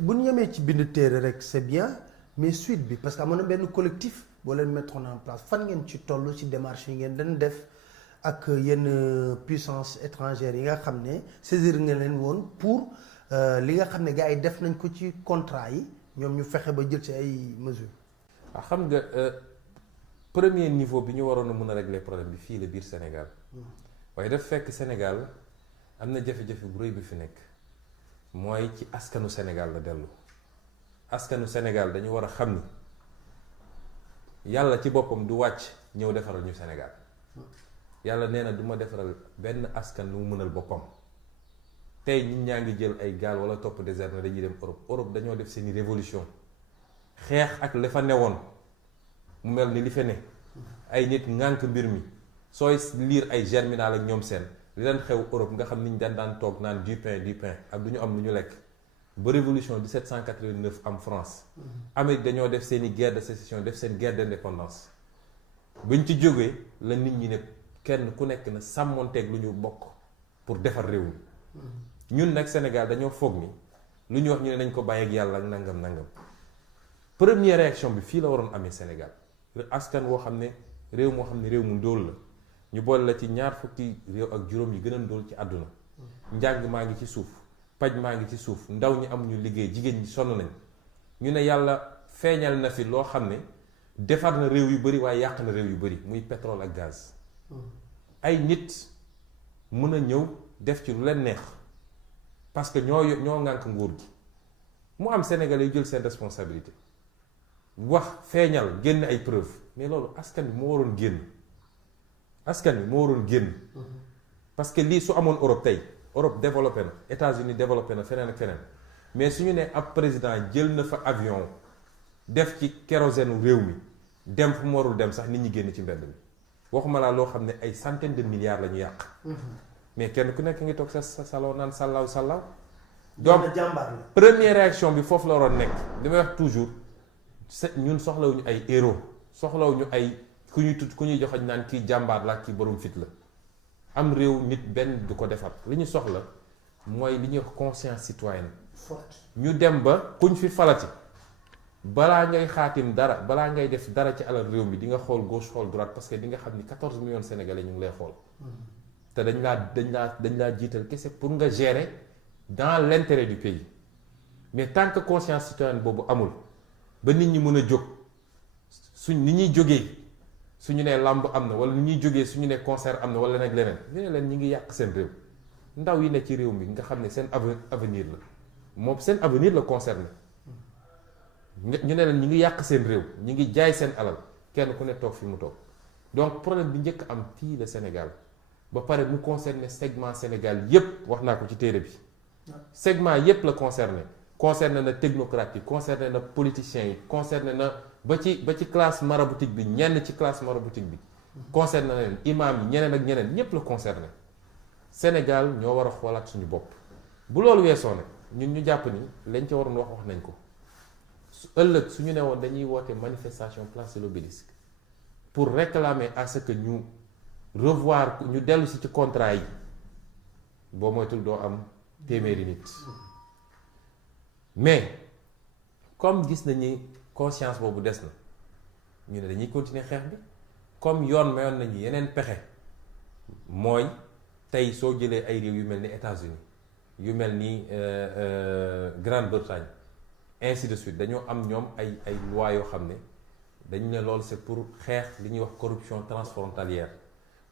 bu ñu yemee ci bind téere rek c'est bien mais suite bi parce que amoon na benn collectif boo leen mettre en place fan ngeen ci toll ci démarche yi ngeen dañ def ak yenn puissance étrangère yi nga xam ne saisir nga leen woon pour li nga xam ne gars yi def nañ ko ci contrat yi ñoom ñu fexe ba jël ci ay mesures. waaw xam nga premier niveau bi ñu waroon a mën a régler problème bi fii la biir Sénégal waaye daf fekk Sénégal am na jafe-jafe bu rëy bi fi nekk mooy ci askanu Sénégal la dellu askanu Sénégal dañu war a xam ni yàlla ci boppam du wàcc ñëw defaral ñu Sénégal yàlla nee na du ma defaral benn askan lu mu mënal boppam tey ñun ñaa ngi jël ay gaal wala topp désert na dañuy dem Europe dañoo def seeni révolution xeex ak la fa newoon mu mel ni li fa ne ay nit ŋànk mbir mi sooy liir ay Germinal ak ñoom seen li daan xew Europe nga xam ni ñu daan toog naan du pain ak du ñu am lu ñu lekk ba révolution 1789 am France Amérique dañoo def seeni guerre de sécession def seen guerre d'indépendance bañ ci jógee la nit ñi ne kenn ku nekk na sàmmonteeg lu ñu bokk pour defar réew mi ñun nag Sénégal dañoo foog ni lu ñu wax ñu ne nañ ko bàyyi ak yàlla ak nangam première réaction bi fii la waroon amee Sénégal askan woo xam ne réew moo xam ne réew mu ndóol la ñu boole la ci ñaar fukki réew ak juróom yi gën a ndóol ci àdduna njàng maa ngi ci suuf paj maa ngi ci suuf ndaw ñi amuñu liggéey jigéen ñi sonn nañ ñu ne yàlla feeñal na fi loo xam ne defar na réew yu bari waaye yàq na réew yu bari muy pétrole ak gaz ay nit mën a ñëw def ci lu leen neex parce que ñoo ŋànk nguur gi mu am Sénégalais yu jël seen responsabilité wax feeñal génn ay preuve mais loolu askan bi moo waroon génn parce que lii su amoon Europe tey Europe développé na États-Unis développé na feneen ak feneen mais su ñu nee ab président jël na fa avion def ci kérosène réew mi dem fu mu warul dem sax nit ñi génn ci mbedd mi waxuma laa loo xam ne ay centaines de milliards la ñu yàq mais kenn ku nekk ngi toog sa salon naan sàllaaw donc première réaction bi foofu la waroon nekk li may wax toujours ñun soxlawuñu ay héros soxlawuñu ay ku ñuy joxoñ naan kii jàmbaar la kii borom fit la am réew nit benn du ko defar li ñu soxla mooy li ñuy wax conscience citoyenne ñu dem ba kuñ fi falati balaa ngay xaatim dara balaa ngay def dara ci alal réew mi di nga xool gauche xool droite parce que di nga xam ni 14 millions de Sénégalais ñu ngi lay xool te dañ laa jiital kese pour nga gérer dans l'intérêt du pays mais tant que conscience citoyenne boobu amul ba nit ñi mën a jóg ni ñuy jógee suñu nee làmb am na wala ni ñuy jógee suñu nee concert am na wala nag leneen ñu ne leen ñi ngi yàq seen réew ndaw yi ne ci réew mi nga xam ne seen avenir la moom seen avenir la concerné ñu ne leen ñi ngi yàq seen réew ñi ngi jaay seen alal kenn ku ne toog fi mu toog donc problème bi njëkk am fii le Sénégal ba pare mu concerné segment Sénégal yépp wax naa ko ci téere bi segment yépp la concerné na technocrates yi concerné na politiciens yi concerné na ba ci classe maraboutique bi ñenn ci classe maraboutique bi concerné na leen imam yi ñeneen ak ñeneen ñépp la concerné Sénégal ñoo war a xoolaat suñu bopp bu loolu weesoo nag ñun ñu jàpp ni lañ ca waroon wax nañ ko ëllëg suñu ne woon dañuy woote manifestation place de l'Obélisque pour réclamer à ce que ñu revoir ñu dellu si ci contrat yi boo moytul doo am téeméeri nit mais comme gis nañu conscience boobu des na ñu ne dañuy continuer xeex bi comme yoon mayoon nañu yeneen pexe mooy tey soo jëlee ay réew yu mel ni États-Unis yu mel ni Grande-Bretagne ainsi de suite dañoo am ñoom ay lois yoo xam ne dañu ne loolu c'est pour xeex li ñuy wax corruption transfrontalière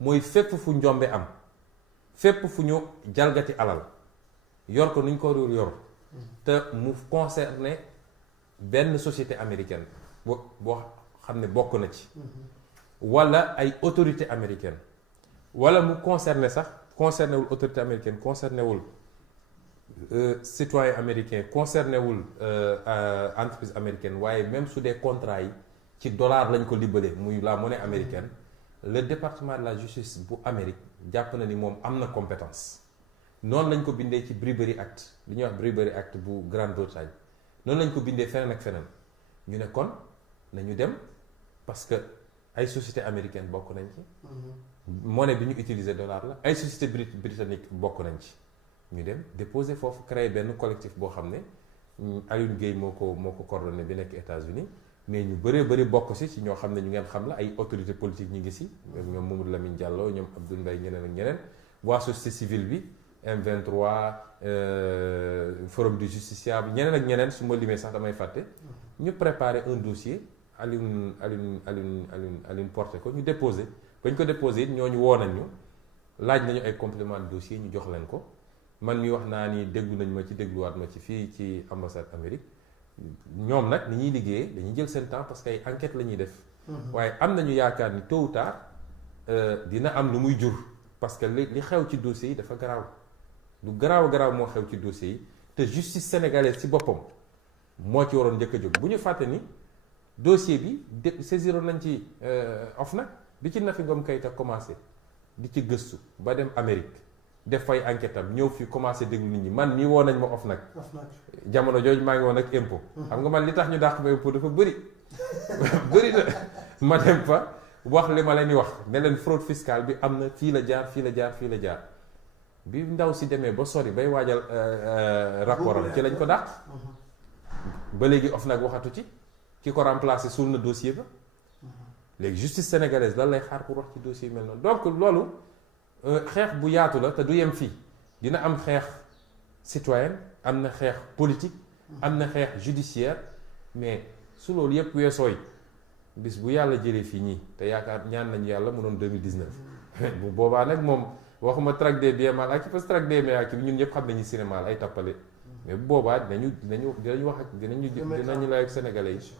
mooy fépp fu njombe am fépp fu ñu jalgati alal yor ko nuñ ko yor te mu concerné benn société américaine boo xam ne bokk na ci wala ay autorité américaine wala mu concerné wul autorité américaine concerné wul citoyen américain concerné wul entreprise américaine waaye même su dee contrat yi ci dollar lañ ko libellé muy la monnaie américaine le département de la justice bu Amérique jàpp na ni moom am na compétence noonu lañ ko bindee ci Bribery Act li ñuy wax Bribery Act bu Grande-Bretagne noonu lañ ko bindee feneen ak feneen ñu ne kon nañu dem parce que ay société américaine bokk nañ ci monnaie bi ñu utiliser dollar la ay société britannique bokk nañ ci ñu dem déposer foofu créer benn collectif boo xam ne Alioune Gueye moo ko coordonné bi nekk États-Unis mais ñu bëri bokk ci ñoo xam ne ñu ngeen xam la ay autorités politiques ñu ngi ci ñoom Mamadou Lamine Diallo ñoom Abdoul Mbaye ñeneen ak ñeneen waa société civile bi M23 forum du justiciable ñeneen ak ñeneen su ma limee sax damay fàtte ñu préparer un dossier Alioune porté ko ñu déposé bañ ko déposé it ñooñu woo nañ ñu laaj nañu ay complément de dossier ñu jox leen ko man mi wax naa ni déglu nañ ma ci dégluwaat ma ci fii ci ambassade Amérique ñoom nag ni ñuy liggéeyee dañuy jël seen temps parce que ay enquête la ñuy def waaye am nañu yaakaar ni tôt ou tard dina am lu muy jur parce que li xew ci dossiers yi dafa garaaw lu garaaw moo xew ci dossiers yi te justice sénégalaise ci boppam moo ci waroon njëkk a jóg bu ñu fàtte ni dossier bi saisiroon nañ ci OFNAC bi ci Nafi Ngom Keïta commencé di ci gëstu ba dem Amérique def fay enquête am ñëw fii commencé déglu nit ñi man mii woo nañ ma OFNAC jamono jooju maa ngi woon ak impôt xam nga man li tax ñu dàq ma impôt dafa bëri na ma dem fa wax li ma leen di wax ne leen fraude fiscale bi am na fii la jaar bi ndaw si demee ba sori bay waajal rapport am ci lañ ko dàq ba léegi OFNAC waxatu ci ki ko remplacé suul na dossier ba léegi justice sénégalaise lan lay xaar pour wax ci dossier mel noonu donc loolu xeex bu yaatu la te du yem fii dina am xeex citoyen am na xeex politique am na xeex judiciaire mais su loolu yëpp weesooy bis bu yàlla jëlee fii ñii te yaakaar ñaan nañu yàlla mu doon 2019 bu boobaa nag moom waxuma traque des biens mal acquis parce que traque des biens acquis ñun ñëpp xam nañu cinéma ay tappale mais bu boobaa dinañu wax ak dinañu lay ak sénégalais yi